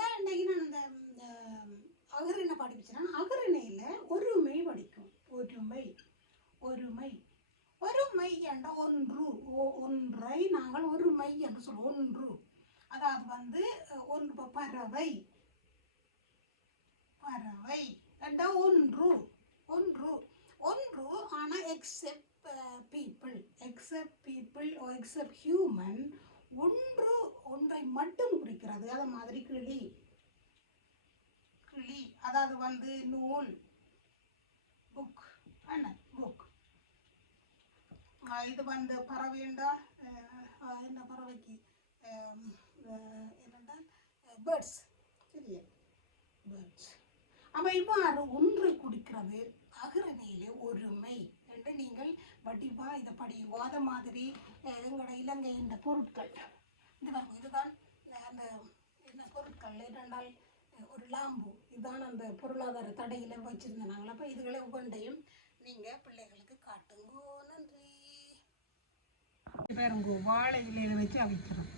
ரெண்டாம் இன்றைக்கு நான் இந்த அகரிணை படிப்பிச்சேன்னா அகரிணையில் ஒருமை படிக்கும். ஒருமை ஒருமை ஒருமை என்ற ஒன்று ஒன்றை நாங்கள் ஒருமை என்று சொல்லுவோம். ஒன்று அதாவது ஒன்று பறவை பறவை என்ற ஒன்று ஒன்று ஒன்று ஆனால் எக்ஸெப்ட் பீப்புள் எக்ஸெப்ட் ஹியூமன் ஒன்றை மட்டும் குறிக்கிறது. அது மாதிரி கிளி கிளி அதாவது நூல் புக் என்ன புக். இது பறவைண்டா என்ன பறவைக்கு என்னென்னா பேர்ட்ஸ் சரியா பேர்ட்ஸ். அப்போ இவ்வாறு ஒன்றை குடிக்கிறது அகரணையிலே ஒருமை என்று நீங்கள் வடிவாக இதை படியுங்க. அதை மாதிரி எங்களோட இலங்கை இந்த பொருட்கள் இதுதான் அந்த என்ன பொருட்கள் இரண்டால் ஒரு லாம்பு இதுதான் அந்த பொருளாதார தடையில் வச்சுருந்தாங்களா. அப்போ இதுகளை ஒவ்வொன்றையும் நீங்கள் பிள்ளைகளுக்கு காட்டுங்கோ. நன்றி. பாருங்க வாழை இலையில வச்சு அவிக்கிறோம்.